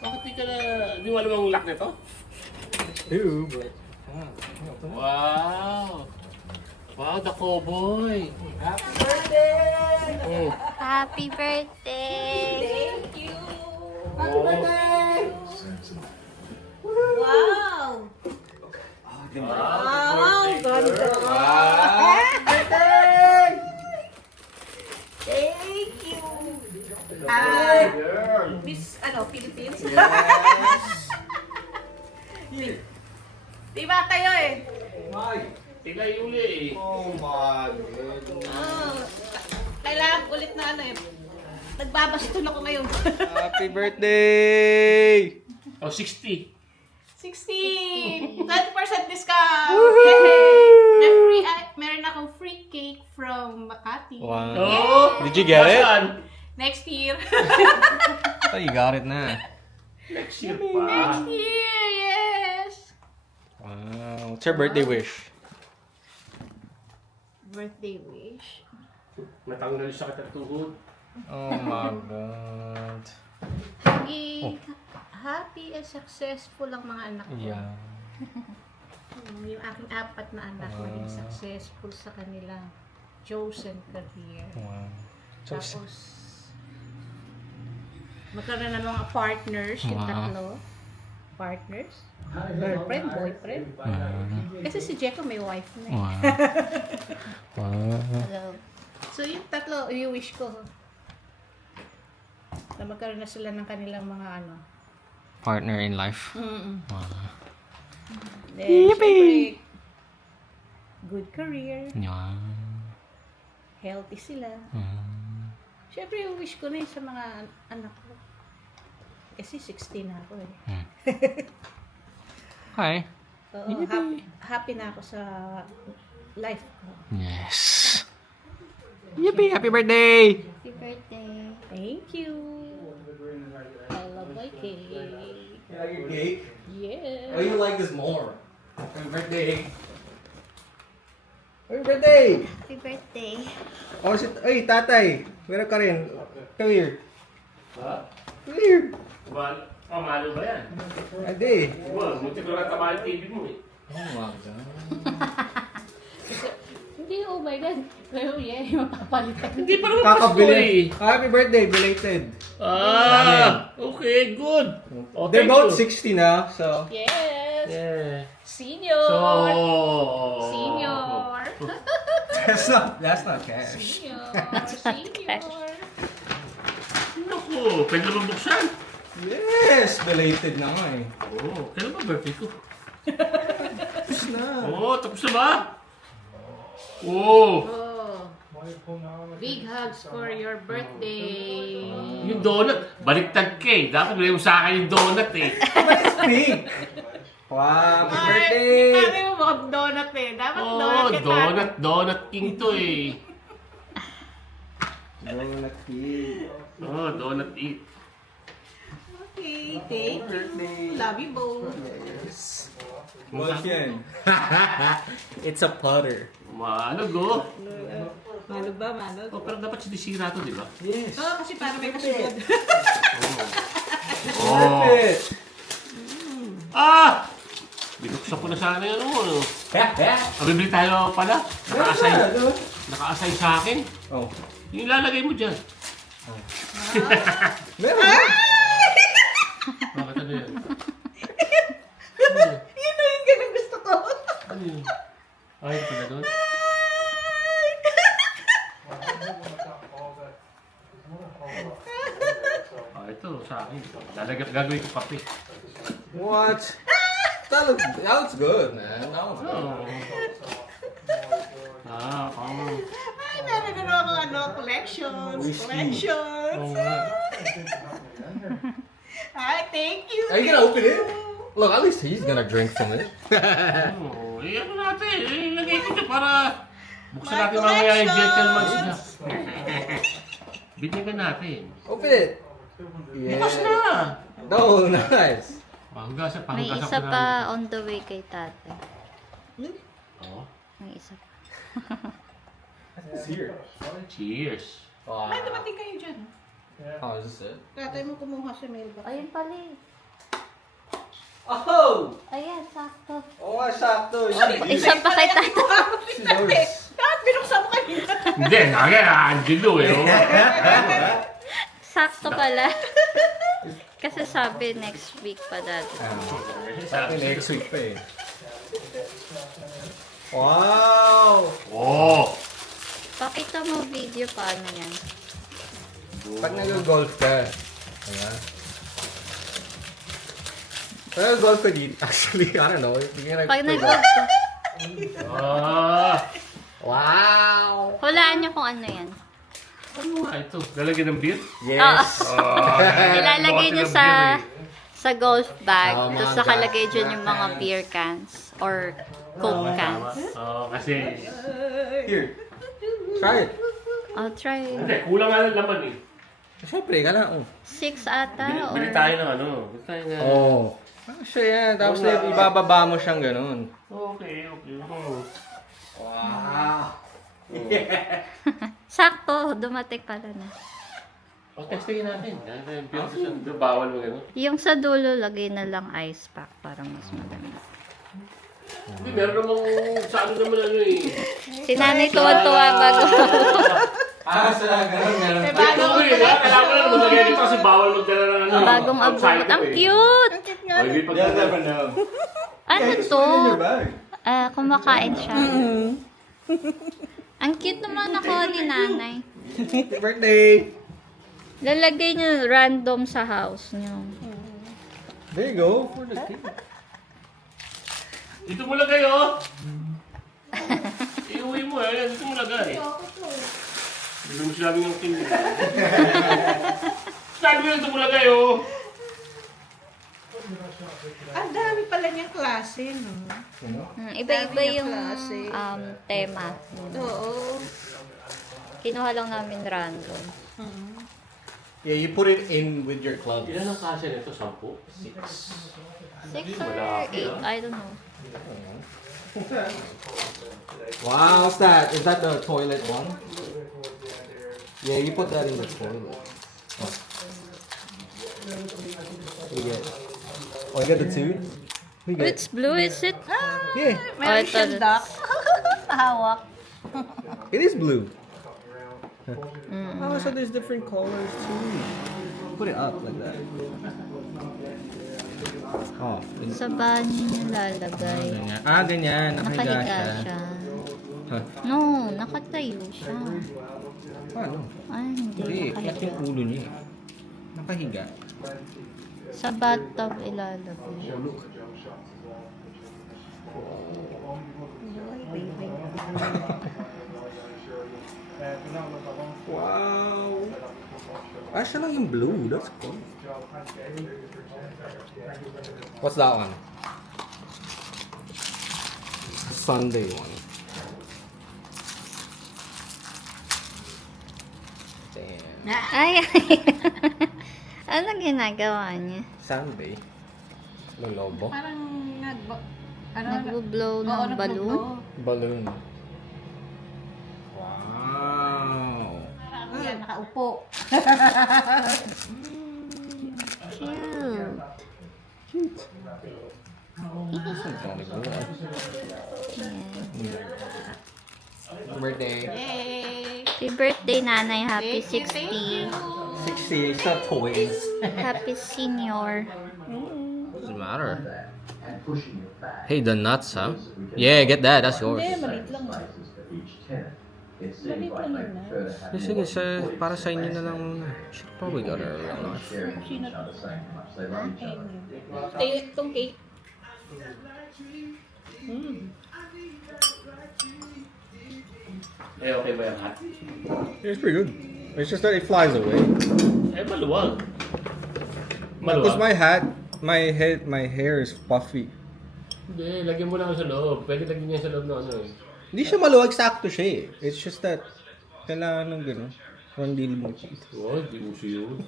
Bakit di ka na... Di mo alam ang lock nito? Ew, but... Wow! Wow, the cowboy! Happy birthday! Oh. Happy birthday! Thank you! Happy birthday! Wow! Wow! Ganda! Happy birthday! Thank you! Girl! Miss, Philippines? Yes! Di ba kayo eh? My! Tila Yuli eh. Oh my goodness. Oh, kailangan ulit na nagbabaston ako ngayon. Happy birthday! Oh, 60. 16! 20% discount! Yay! Meron akong free cake from Makati. Wow. Oh! Did you get it? Nasaan? Next year. Oh, you got it na. Next year Next pa. year, yes! Wow. What's your birthday wish? Birthday wish. Natanggal yung sakit at tuhod. Oh my god. Maging happy and successful ang mga anak ko. Yeah. Yung aking 4 na anak maging successful sa kanilang chosen career. Wow. Tapos, magkaroon ng mga partners, yung Wow. 3. Partners? Girlfriend, boyfriend. Kasi si Jeko may wife na eh. Wow. Wow. Hello. So yung 3, yung wish ko. Na magkaroon na sila ng kanilang mga Partner in life. Wow. Then, syempre, good career, Yeah. healthy sila. Syempre yung wish ko na yun sa mga anak ko. Kasi 16 na ako eh. Hi. So, happy na ako sa life ko. Yes. Yippee! Happy birthday! Happy birthday. Thank you. I love my cake. You like your cake? Yes. Oh, you like this more. Happy birthday. Happy birthday! Happy birthday. Oh, shit. Ay, tatay. Meron ka rin. Come here. Ha? Come here. Pamalo ba yan? Ade. Wow, munti ko lang tama yung TV mo eh. Oh my god. Hindi, oh my God. Pero yeah, mapapalitan. Hindi pa naman Pasko Kakabili. eh. Happy birthday, belated. Okay, good. Oh, They're thank both you. 60 now, so. Yes. Yeah. Senior. So, Senior. That's not cash. Senior. Senior. Naku, pwede naman buksan. Yes! Belated na nga eh. Oo, kailan ba birthday ko? Tapos na. Oo, tapos na ba? Oo. Oh. Big hugs for your birthday. Yung donut, baliktad ka eh. Dapat bigay mo sa akin yung donut eh. But it's pink. Wow, happy birthday! Sabi mo mukhang donut eh. Dapat Oo, donut ka donut king to eh. Donut cake. Oo, donut eat. Okay, thank you. Love you both. Yes. What's yan? It's a putter. Ano go? Malog ba, malog? Oh, pero dapat sinisira to, di ba? Yes. Oo, kasi para may kasunod. Oh. Perfect. Ah! Binuksan ko na sana yung ano. Bibili tayo pala. Naka-assign sa akin. Oh. Yung ilalagay mo dyan. Meron. Bakit ano yan? Yun na yung ganun gusto ko. Ano yun? Ay, pala doon. Ito, sa akin. Gagawin ko kape. What? That looks good, man. That was good. Oh. Ay, meron ako collections. Whiskey. Collections. Oo nga. Ay, thank you. Are you gonna open it? Look, at least he's gonna drink from it. Oh, ano natin? Ilagay ko ito para buksan natin mamaya yung gentleman's na. Binyagan natin. Open it. Bukas na! No, nice. Pahugasan May ko isa na. pa on the way kay tatay. Oh, May isa pa. It's here. cheers. Wow. Ay, dumating kayo dyan. Oh, is this it? Tatay mo kumuha sa mailbox. Ayun pala eh. Oh! Ayan, sakto. Oo nga, sakto. Isa pa kay tatay. Si Lourdes. Binuksan mo kanina. Hindi, kaya Angelo eh. Oh. Sakto pala. Kasi sabi next week pa dati. Sabi next week pa eh. Wow! Oh! Pakita mo video paano yan. Pag nag-golf ka, ayan. Pag nag-golf ka dito, actually, I don't know. Pag nag-vlog ka, Ah! Wow! hulaan nyo kung ano yan. Ano nga ito? Lalagyan ng beer? Yes! Ilalagay nyo sa golf bag. Oh, Tapos mga nakalagay gas. dyan yung mga beer cans or coke cans. Oo, kasi... Here. Try it. I'll try. Hindi, kulang nga ng laman eh. Siyempre, ka na. 6 ata. Bili Or... tayo ng ano. Bili tayo ng... Oh. Siya yan. Tapos ibababa mo siyang ganun. Okay. Oh. Wow! Sakto, dumating pala na. O, testingin natin. Bawal mo gano'n. Yung sa dulo, lagay na lang ice pack para mas madami. Hindi, meron namang sa ano naman ano eh. Si nanay tuwa-tuwa bago. Sa ganun, ganun. Ito ko eh, kailangan ko lang lumagay dito kasi bawal magdala ng ano. Bagong outside abot. Ang ko eh. cute! O, hindi pagdala. Ano to? Kumakain siya. Ang cute naman ako ni nanay. Happy birthday! Lalagay niyo random sa house niyo. There you go. For the cake. Dito mo lagay oh. Iuwi mo eh. Dito mo lagay. Dito mo sinabi ng king. Sabi mo dito mo lagay oh. Ang dami pala niyang klase, no? Iba-iba yung klase. tema. Oo. Kinuha lang namin random. Yeah, you put it in with your club. Ilan ang kasi nito? 10? 6 or 8, I don't know. Wow, what's that? Is that the toilet one? Yeah, you put that in the toilet. Oh. You get. Oh, you got the two? We get. It's blue, is it? Yeah, Meron ito, siyang duck. Hawak. it is blue. Oh, so there's different colors too. Put it up like that. Oh, Sa banyo niya lalagay. ganyan. Ah, ganyan. Nakahiga Nakahiga siya. siya. Huh? No, nakatayo siya. Ano? Ay, hindi Hindi, flat nakahiga. yung ulo niya. eh. Nakahiga. Sa bathtub ilalagay. Wow! Ah, siya lang yung blue. That's cool. What's that one? Sunday one. Damn. Ay, ano ginagawa niya? Sunday. Lolobo. Parang Nagbo-blow ng balloon? Balloon. Wow! Yan, nakaupo. Cute. Birthday. Yay! Happy birthday, nanay. Happy Thank you. 60. 60, it's not toys. Happy senior. Doesn't matter. Hey, the nuts, huh? Yeah, get that. That's yours. Hindi, maliit lang. Maliit lang yun na. Sige, para sa inyo na lang muna. Should probably got her around. Sino to? Itong cake. Eh, okay ba yung hat? It's pretty good. It's just that it flies away. Eh, maluwag. Because Maluwag? my hair is puffy. Hindi, lagyan mo lang sa loob. Pwede lagyan niya sa loob ng ano eh. Hindi siya maluwag, sakto siya eh. It's just that, kailangan ng gano'n. Kung hindi mo ito. Oh, hindi uso yun.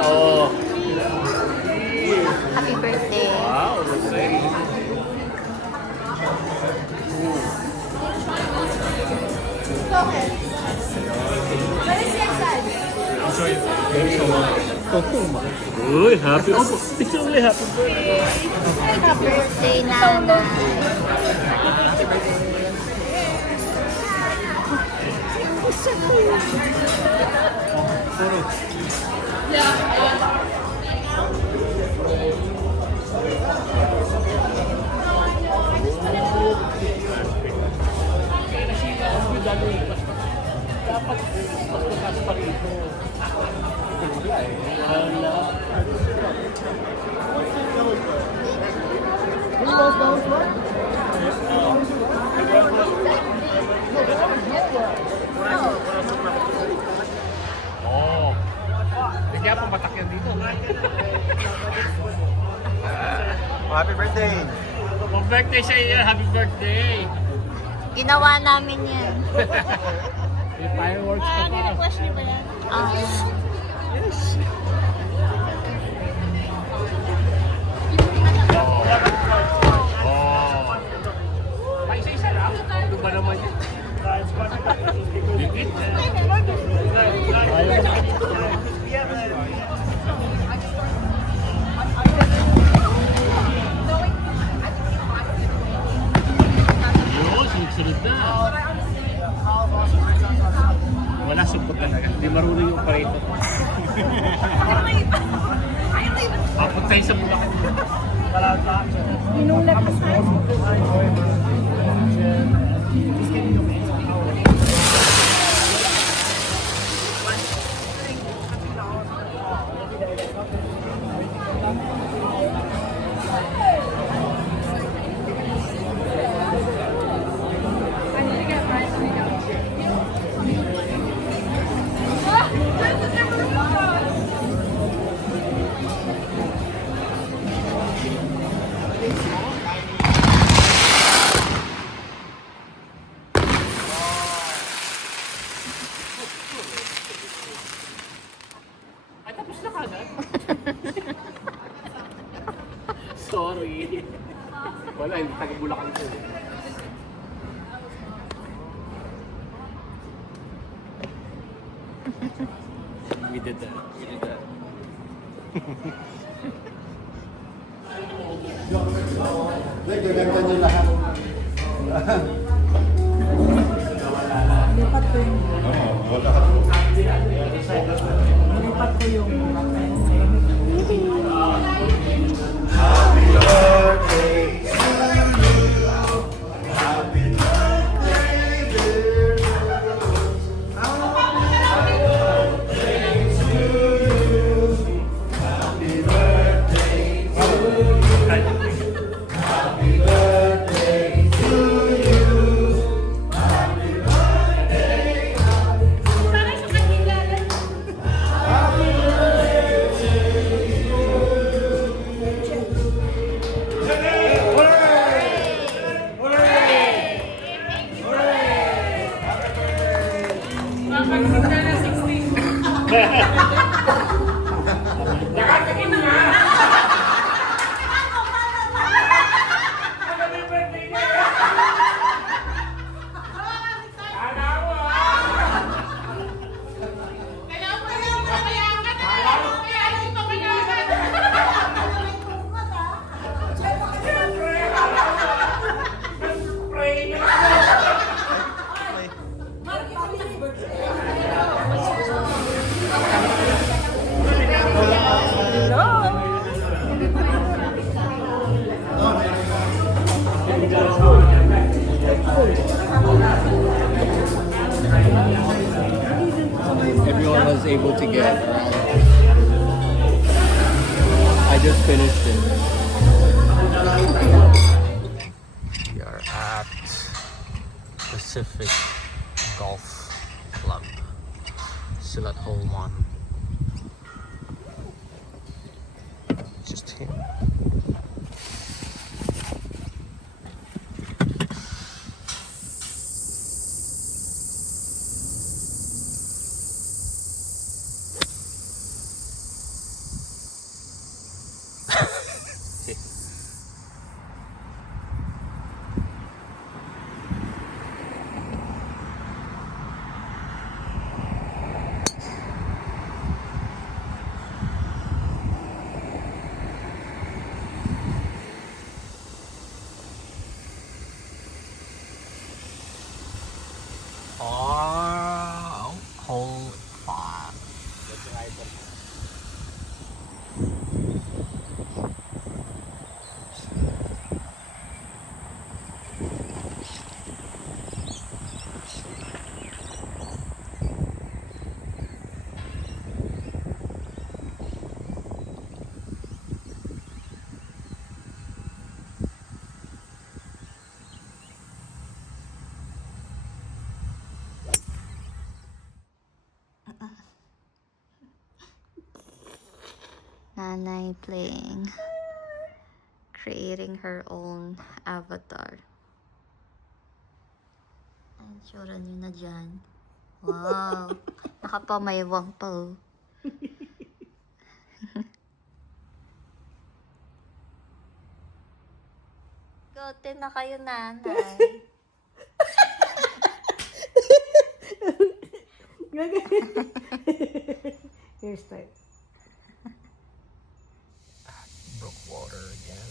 Oh. Happy birthday. Wow, masay. enjoy it very so much. Uy, happy. Oh, picture ulit, happy birthday. Happy birthday, Nanay. Dapat pagkakas pa rito. Wala. Oh. Hindi kaya pumatak yan dito. Happy birthday! Happy birthday sa iyo. Happy birthday. Ginawa namin yan. May fireworks ka pa. Ni-request niyo ba yan? Oh. Paisa-isa lang. Ano ba naman yun? Dikit. Oo, sunod-sunod na. Wala supot talaga. Hindi marunong yung operator. Papuntay sa mula. Inulat ko sa Ay, tapos na kagad. Sorry. Wala, hindi taga-Bulacan ko. We did that. We did that. Gaganda niyo lahat. lipat ko yung lipat ko yung Everyone was able to get around. I just finished it. We are at Pacific Golf Club. Still at hole 1. Just here. Nanay playing, creating her own avatar. Ang tsura niyo na dyan. Wow! Nakapamaywang pa oh. Gote na kayo, nanay. Hairstyle. Brook water again.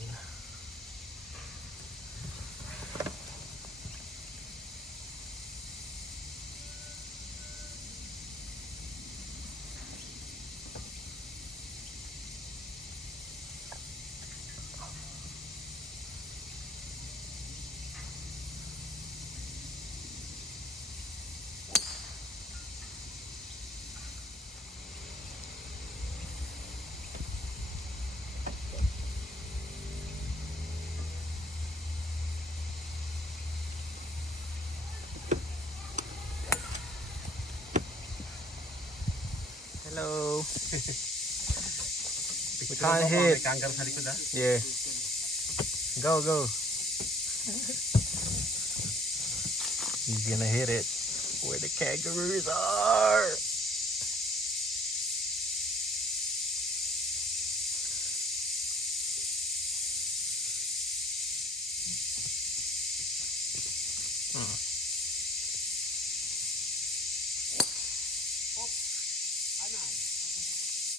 Hello. We can't hit. May kangaroo sa likod ah. Yeah. Go, go. He's gonna hit it where the kangaroos are. Hmm.